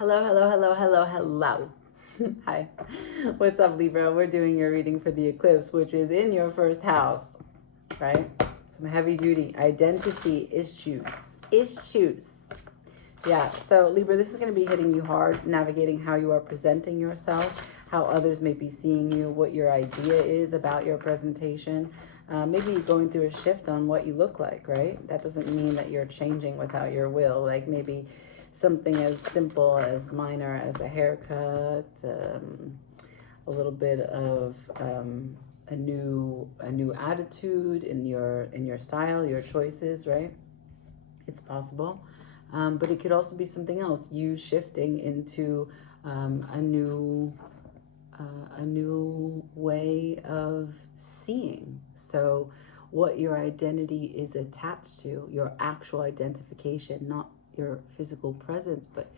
Hello, hello, hello, hello, hello. Hi. What's up, Libra? We're doing your reading for the eclipse, which is in your first house, right? Some heavy duty identity issues. Yeah, so Libra, this is going to be hitting you hard, navigating how you are presenting yourself, how others may be seeing you, what your idea is about your presentation. Maybe going through a shift on what you look like, right? That doesn't mean that you're changing without your will. Like maybe something as simple as minor as a haircut, a little bit of a new attitude in your style, your choices, right? It's possible. But it could also be something else. You shifting into a new way of seeing. So what your identity is attached to, your actual identification, not your physical presence, but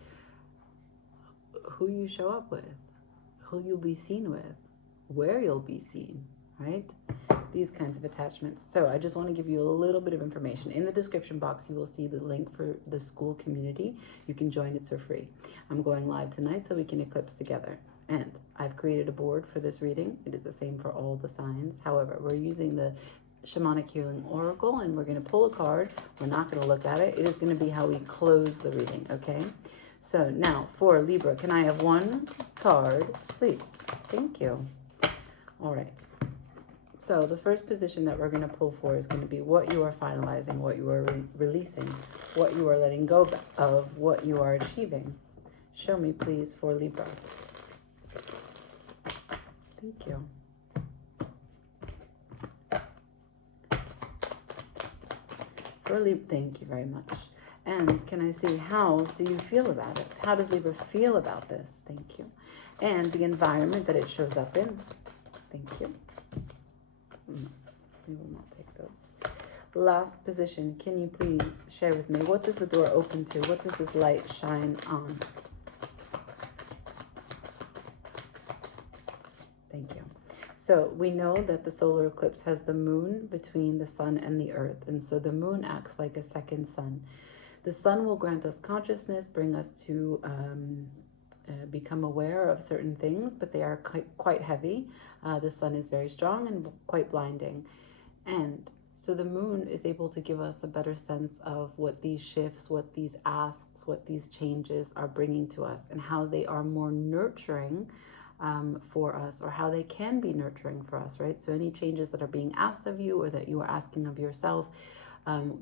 who you show up with, who you'll be seen with, where you'll be seen, right? These kinds of attachments. So I just want to give you a little bit of information. In the description box, you will see the link for the school community. You can join, it's for free. I'm going live tonight so we can eclipse together. And I've created a board for this reading. It is the same for all the signs. However, we're using the Shamanic Healing Oracle, and we're going to pull a card. We're not going to look at it. It is going to be how we close the reading, okay? So now for Libra, can I have one card, please? Thank you. All right. So the first position that we're going to pull for is going to be what you are finalizing, what you are releasing, what you are letting go of, what you are achieving. Show me, please, for Libra. Thank you. For Libra, thank you very much. And can I see, how do you feel about it? How does Libra feel about this? Thank you. And the environment that it shows up in. Thank you. We will not take those. Last position, can you please share with me, what does the door open to? What does this light shine on? Thank you. So we know that the solar eclipse has the moon between the sun and the earth. And so the moon acts like a second sun. The sun will grant us consciousness, bring us to become aware of certain things, but they are quite heavy. The sun is very strong and quite blinding. And so the moon is able to give us a better sense of what these shifts, what these asks, what these changes are bringing to us, and how they are more nurturing for us, or how they can be nurturing for us, right? So any changes that are being asked of you or that you are asking of yourself,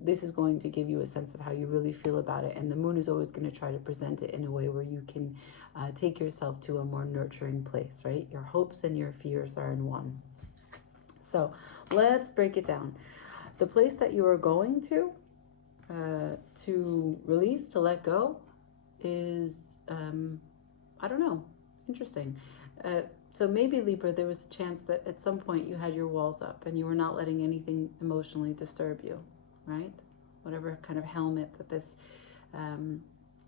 this is going to give you a sense of how you really feel about it. And the moon is always going to try to present it in a way where you can take yourself to a more nurturing place, right? Your hopes and your fears are in one. So let's break it down. The place that you are going to release, to let go, is, I don't know, interesting. So maybe, Libra, there was a chance that at some point you had your walls up and you were not letting anything emotionally disturb you, right? Whatever kind of helmet that this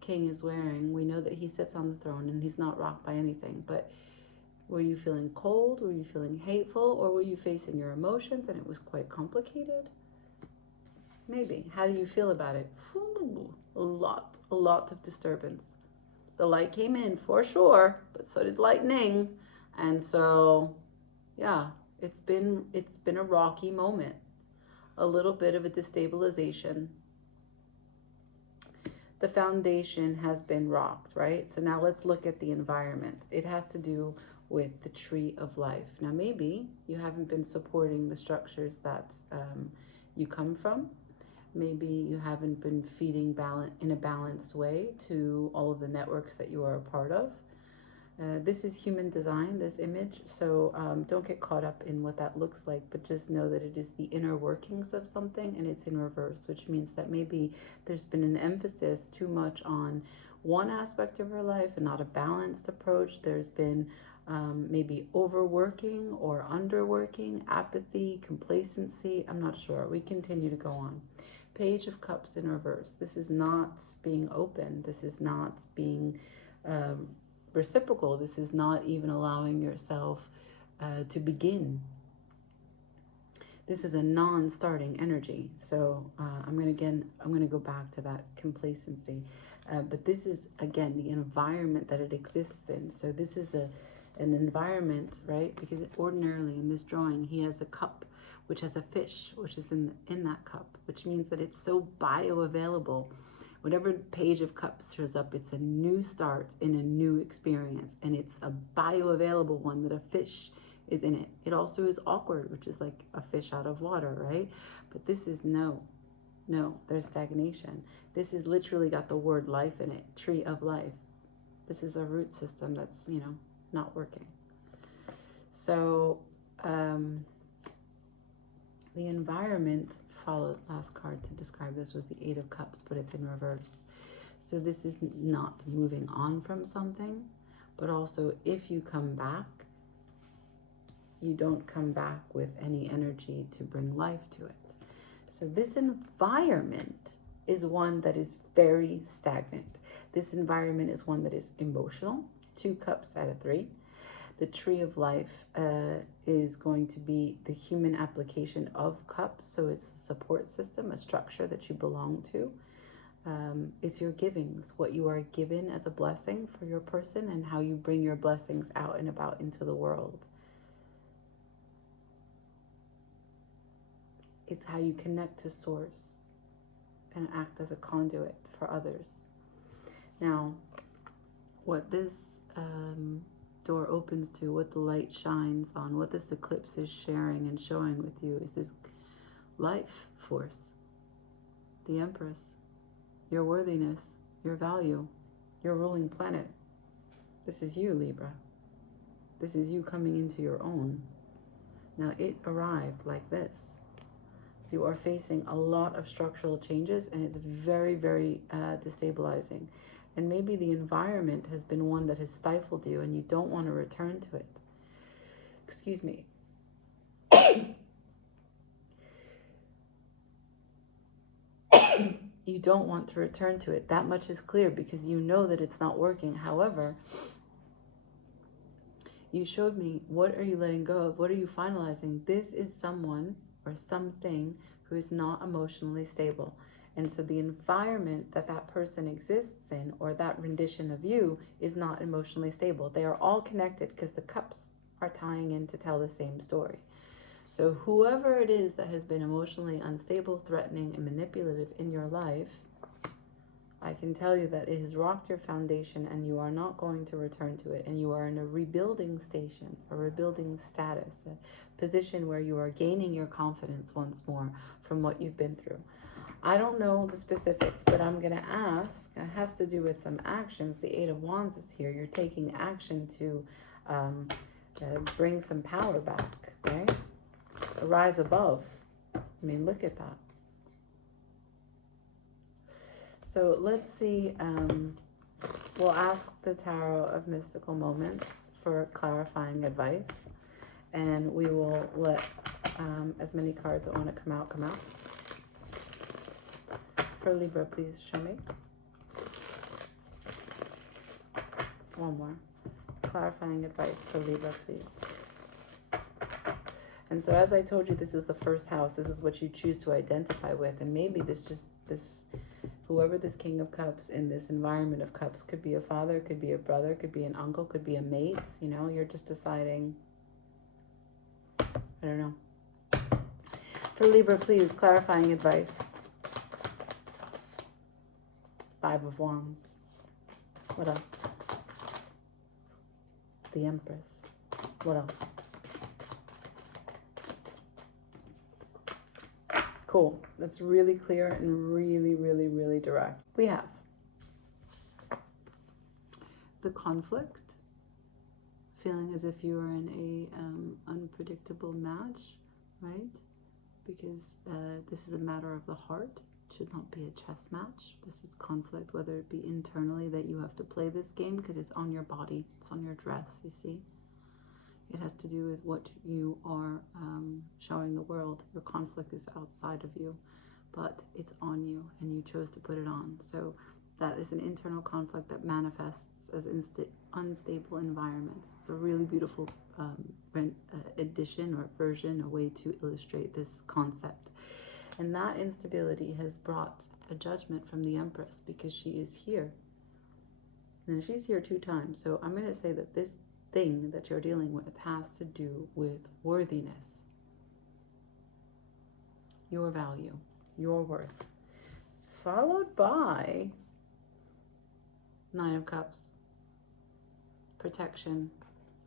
king is wearing, we know that he sits on the throne and he's not rocked by anything. But were you feeling cold? Were you feeling hateful? Or were you facing your emotions and it was quite complicated? Maybe. How do you feel about it? A lot of disturbance. The light came in for sure, but so did lightning. And so, yeah, it's been a rocky moment. A little bit of a destabilization. The foundation has been rocked, right? So now let's look at the environment. It has to do with the tree of life. Now, maybe you haven't been supporting the structures that you come from. Maybe you haven't been feeding in a balanced way to all of the networks that you are a part of. This is human design, this image, so don't get caught up in what that looks like, but just know that it is the inner workings of something, and it's in reverse, which means that maybe there's been an emphasis too much on one aspect of your life and not a balanced approach. There's been maybe overworking or underworking, apathy, complacency. I'm not sure. We continue to go on. Page of Cups in reverse. This is not being open. This is not being reciprocal. This is not even allowing yourself to begin. This is a non-starting energy. So I'm going to go back to that complacency. But this is, again, the environment that it exists in. So this is an environment, right? Because ordinarily in this drawing, he has a cup, which has a fish, which is in that cup, which means that it's so bioavailable. Whatever page of cups shows up, it's a new start in a new experience. And it's a bioavailable one that a fish is in it. It also is awkward, which is like a fish out of water, right? But this is no, there's stagnation. This is literally got the word life in it, tree of life. This is a root system that's, not working. So the environment followed, last card to describe this was the Eight of Cups, but it's in reverse. So this is not moving on from something, but also if you come back, you don't come back with any energy to bring life to it. So this environment is one that is very stagnant. This environment is one that is emotional, 2 cups out of 3. The tree of life is going to be the human application of cups. So it's a support system, a structure that you belong to. It's your givings, what you are given as a blessing for your person and how you bring your blessings out and about into the world. It's how you connect to source and act as a conduit for others. Now, what this door opens to, what the light shines on, what this eclipse is sharing and showing with you is this life force, the Empress, your worthiness, your value, your ruling planet. This is you, Libra. This is you coming into your own. Now, it arrived like this. You are facing a lot of structural changes, and it's very, very destabilizing. And maybe the environment has been one that has stifled you, and you don't want to return to it. Excuse me. You don't want to return to it. That much is clear because you know that it's not working. However, you showed me, what are you letting go of? What are you finalizing? This is someone or something who is not emotionally stable. And so the environment that that person exists in, or that rendition of you, is not emotionally stable. They are all connected because the cups are tying in to tell the same story. So whoever it is that has been emotionally unstable, threatening, and manipulative in your life, I can tell you that it has rocked your foundation and you are not going to return to it. And you are in a rebuilding station, a rebuilding status, a position where you are gaining your confidence once more from what you've been through. I don't know the specifics, but I'm going to ask, it has to do with some actions. The Eight of Wands is here. You're taking action to bring some power back, right? Rise above. I mean, look at that. So let's see, we'll ask the Tarot of Mystical Moments for clarifying advice, and we will let as many cards that want to come out. For Libra, please show me. One more. Clarifying advice for Libra, please. And so as I told you, this is the first house. This is what you choose to identify with. And maybe whoever this King of Cups in this environment of cups could be a father, could be a brother, could be an uncle, could be a mate. You're just deciding. I don't know. For Libra, please, clarifying advice. 5 of Wands. What else? The Empress. What else? Cool. That's really clear and really, really, really direct. We have the conflict, feeling as if you are in a unpredictable match, right? Because this is a matter of the heart. It should not be a chess match. This is conflict, whether it be internally that you have to play this game because it's on your body, it's on your dress, you see. It has to do with what you are showing the world. Your conflict is outside of you, but it's on you and you chose to put it on. So that is an internal conflict that manifests as unstable environments. It's a really beautiful edition or version, a way to illustrate this concept. And that instability has brought a judgment from the Empress, because she is here. And she's here 2 times. So I'm going to say that this thing that you're dealing with has to do with worthiness, your value, your worth, followed by 9 of Cups, protection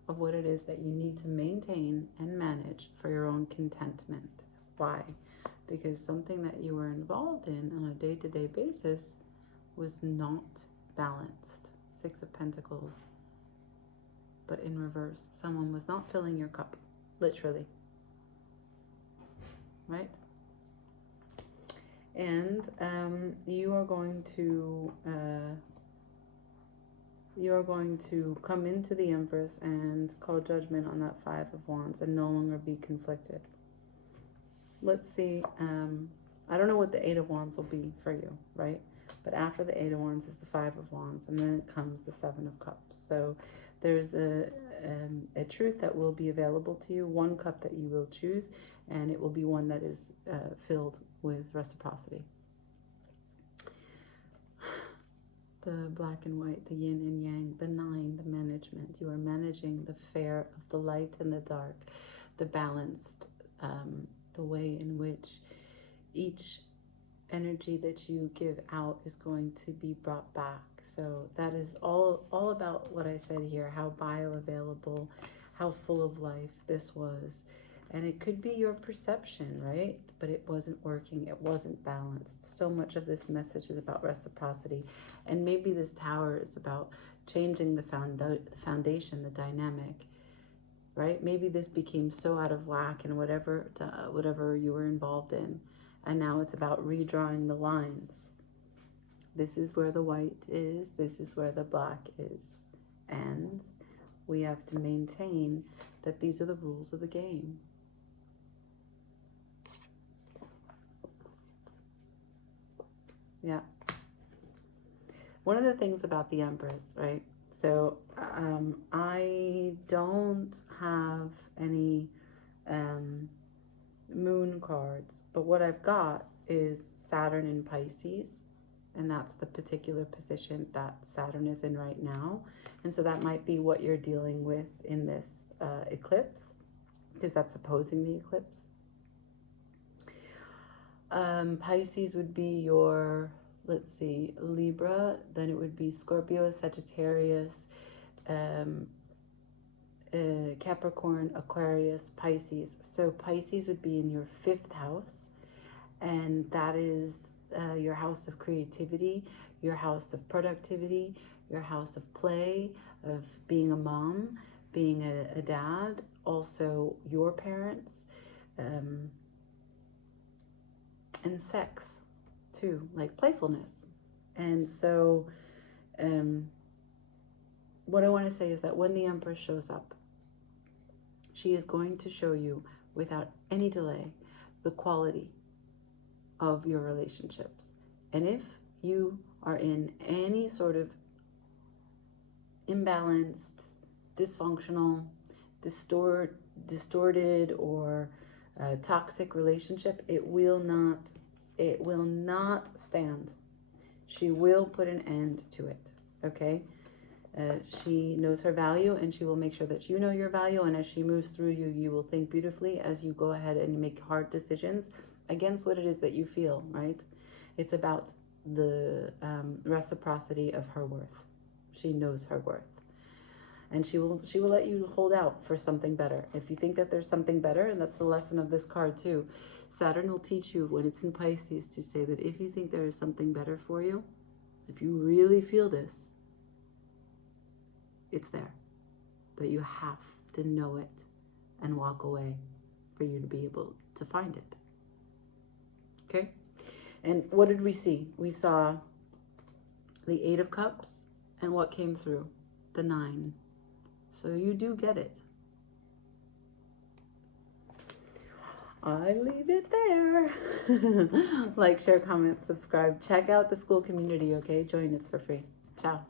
of what it is that you need to maintain and manage for your own contentment. Why? Because something that you were involved in on a day-to-day basis was not balanced. 6 of Pentacles, but in reverse. Someone was not filling your cup, literally, right? And you are going to come into the Empress and call judgment on that 5 of Wands and no longer be conflicted. Let's see. I don't know what the 8 of Wands will be for you, right? But after the 8 of Wands is the 5 of Wands, and then it comes the 7 of Cups. So there's a truth that will be available to you, 1 cup that you will choose, and it will be one that is filled with reciprocity. The black and white, the yin and yang, the 9, the management. You are managing the fair of the light and the dark, the balanced, the way in which each energy that you give out is going to be brought back. So that is all about what I said here, how bioavailable, how full of life this was. And it could be your perception, right? But it wasn't working. It wasn't balanced. So much of this message is about reciprocity. And maybe this tower is about changing the foundation, the dynamic, right? Maybe this became so out of whack in whatever you were involved in. And now it's about redrawing the lines. This is where the white is. This is where the black is. And we have to maintain that these are the rules of the game. Yeah. One of the things about the Empress, right? So I don't have any moon cards, but what I've got is Saturn in Pisces, and that's the particular position that Saturn is in right now. And so that might be what you're dealing with in this eclipse, because that's opposing the eclipse. Pisces would be your, let's see, Libra, then it would be Scorpio, Sagittarius, Capricorn, Aquarius, Pisces. So Pisces would be in your 5th house, and that is your house of creativity, your house of productivity, your house of play, of being a mom, being a dad, also your parents, and sex too, like playfulness. And so what I want to say is that when the Empress shows up, she is going to show you without any delay the quality of your relationships. And if you are in any sort of imbalanced, dysfunctional, distorted, or toxic relationship, it will not stand. She will put an end to it, okay? She knows her value, and she will make sure that you know your value, and as she moves through you, you will think beautifully as you go ahead and make hard decisions against what it is that you feel, right? It's about the reciprocity of her worth. She knows her worth. And she will let you hold out for something better. If you think that there's something better, and that's the lesson of this card too, Saturn will teach you when it's in Pisces to say that if you think there is something better for you, if you really feel this, it's there. But you have to know it and walk away for you to be able to find it. Okay? And what did we see? We saw the 8 of Cups, and what came through? The 9. So you do get it. I leave it there. Like, share, comment, subscribe. Check out the school community, okay? Join us for free. Ciao.